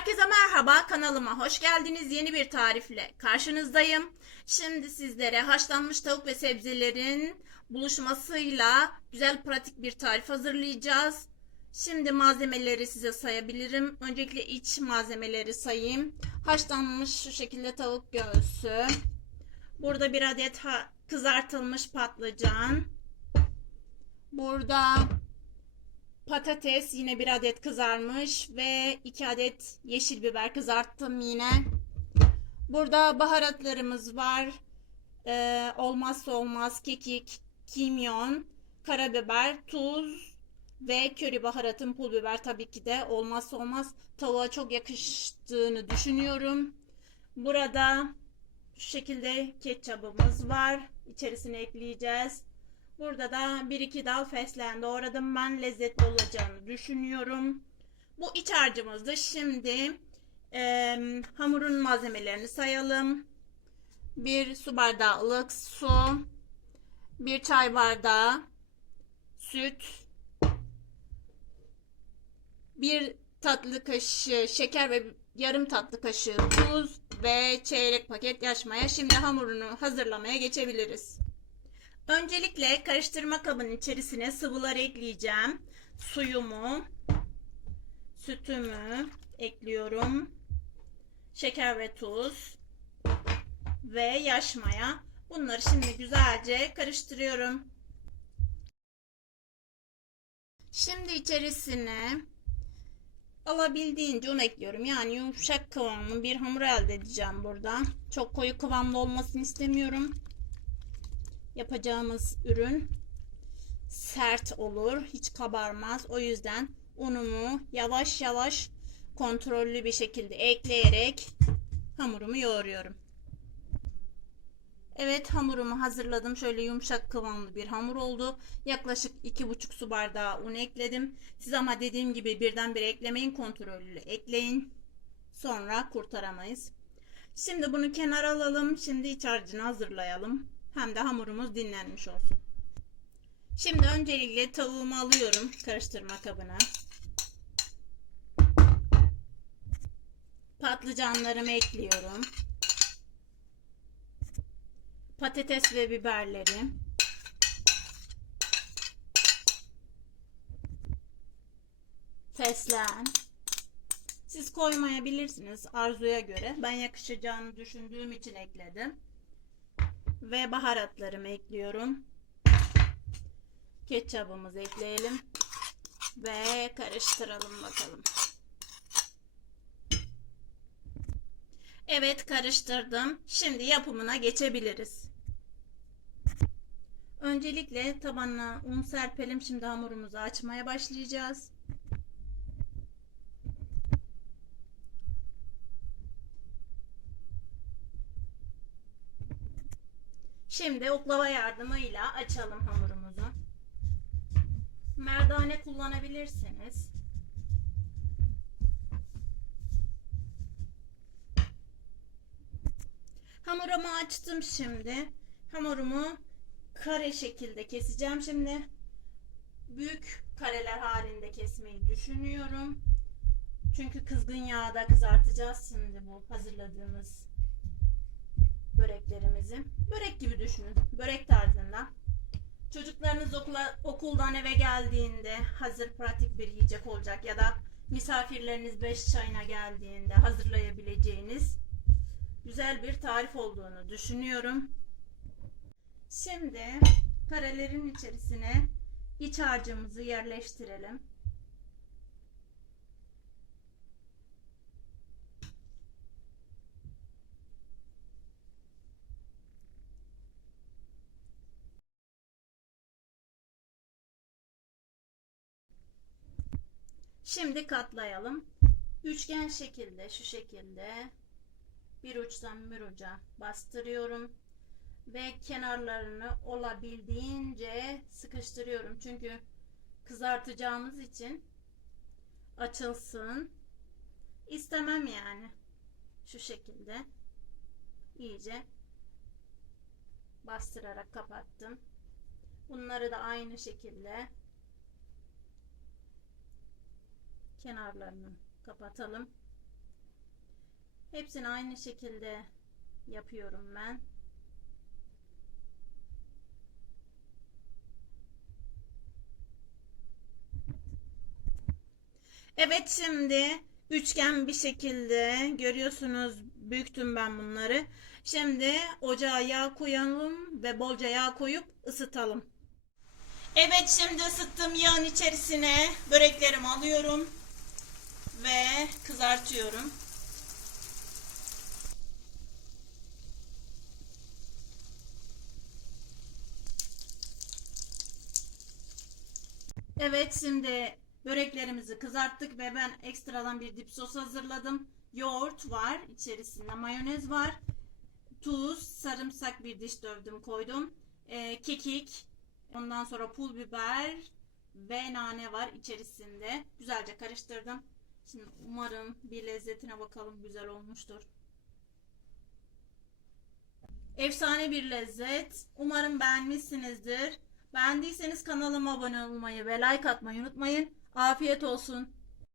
Herkese merhaba kanalıma hoş geldiniz. Yeni bir tarifle karşınızdayım. Şimdi sizlere haşlanmış tavuk ve sebzelerin buluşmasıyla güzel pratik bir tarif hazırlayacağız. Şimdi malzemeleri size sayabilirim. Öncelikle iç malzemeleri sayayım. Haşlanmış şu şekilde tavuk göğsü. Burada bir adet kızartılmış patlıcan. Burada patates yine bir adet kızarmış ve iki adet yeşil biber kızarttım yine. Burada baharatlarımız var. Ee, olmazsa olmaz kekik, kimyon, karabiber, tuz ve köri baharatım pul biber tabii ki de olmazsa olmaz. Tavuğa çok yakıştığını düşünüyorum. Burada şu şekilde ketçabımız var. İçerisine ekleyeceğiz. Burada da bir iki dal fesleğen doğradım. Ben lezzetli olacağını düşünüyorum. Bu iç harcımızdı. Şimdi e, hamurun malzemelerini sayalım. Bir su bardağı ılık su. Bir çay bardağı süt. Bir tatlı kaşığı şeker ve yarım tatlı kaşığı tuz ve çeyrek paket yaş maya. Şimdi hamurunu hazırlamaya geçebiliriz. Öncelikle karıştırma kabının içerisine sıvılar ekleyeceğim. Suyumu, sütümü ekliyorum. Şeker ve tuz ve yaş maya. Bunları şimdi güzelce karıştırıyorum. Şimdi içerisine alabildiğince un ekliyorum. Yani yumuşak kıvamlı bir hamur elde edeceğim burada. Çok koyu kıvamlı olmasını istemiyorum yapacağımız ürün sert olur. Hiç kabarmaz. O yüzden unumu yavaş yavaş kontrollü bir şekilde ekleyerek hamurumu yoğuruyorum. Evet hamurumu hazırladım. Şöyle yumuşak kıvamlı bir hamur oldu. Yaklaşık 2,5 su bardağı un ekledim. Siz ama dediğim gibi birdenbire eklemeyin. Kontrollü ekleyin. Sonra kurtaramayız. Şimdi bunu kenara alalım. Şimdi iç harcını hazırlayalım. Hem de hamurumuz dinlenmiş olsun. Şimdi öncelikle tavuğumu alıyorum karıştırma kabına. Patlıcanlarımı ekliyorum. Patates ve biberleri. Fesleğen. Siz koymayabilirsiniz arzuya göre. Ben yakışacağını düşündüğüm için ekledim ve baharatlarımı ekliyorum. Ketçabımızı ekleyelim ve karıştıralım bakalım. Evet karıştırdım. Şimdi yapımına geçebiliriz. Öncelikle tabanına un serpelim. Şimdi hamurumuzu açmaya başlayacağız. Şimdi oklava yardımıyla açalım hamurumuzu. Merdane kullanabilirsiniz. Hamurumu açtım şimdi. Hamurumu kare şekilde keseceğim şimdi. Büyük kareler halinde kesmeyi düşünüyorum. Çünkü kızgın yağda kızartacağız şimdi bu hazırladığımız böreklerimizi. Börek gibi düşünün. Börek tarzında. Çocuklarınız okula, okuldan eve geldiğinde hazır pratik bir yiyecek olacak ya da misafirleriniz 5 çayına geldiğinde hazırlayabileceğiniz güzel bir tarif olduğunu düşünüyorum. Şimdi karelerin içerisine iç harcımızı yerleştirelim. Şimdi katlayalım. Üçgen şekilde şu şekilde bir uçtan bir uca bastırıyorum ve kenarlarını olabildiğince sıkıştırıyorum. Çünkü kızartacağımız için açılsın. istemem yani. Şu şekilde iyice bastırarak kapattım. Bunları da aynı şekilde kenarlarını kapatalım. Hepsini aynı şekilde yapıyorum ben. Evet şimdi üçgen bir şekilde görüyorsunuz büktüm ben bunları. Şimdi ocağa yağ koyalım ve bolca yağ koyup ısıtalım. Evet şimdi ısıttığım yağın içerisine böreklerimi alıyorum ve kızartıyorum. Evet şimdi böreklerimizi kızarttık ve ben ekstradan bir dip sos hazırladım. Yoğurt var içerisinde mayonez var. Tuz, sarımsak bir diş dövdüm koydum. Ee, kekik, ondan sonra pul biber ve nane var içerisinde. Güzelce karıştırdım. Şimdi umarım bir lezzetine bakalım güzel olmuştur. Efsane bir lezzet. Umarım beğenmişsinizdir. Beğendiyseniz kanalıma abone olmayı ve like atmayı unutmayın. Afiyet olsun.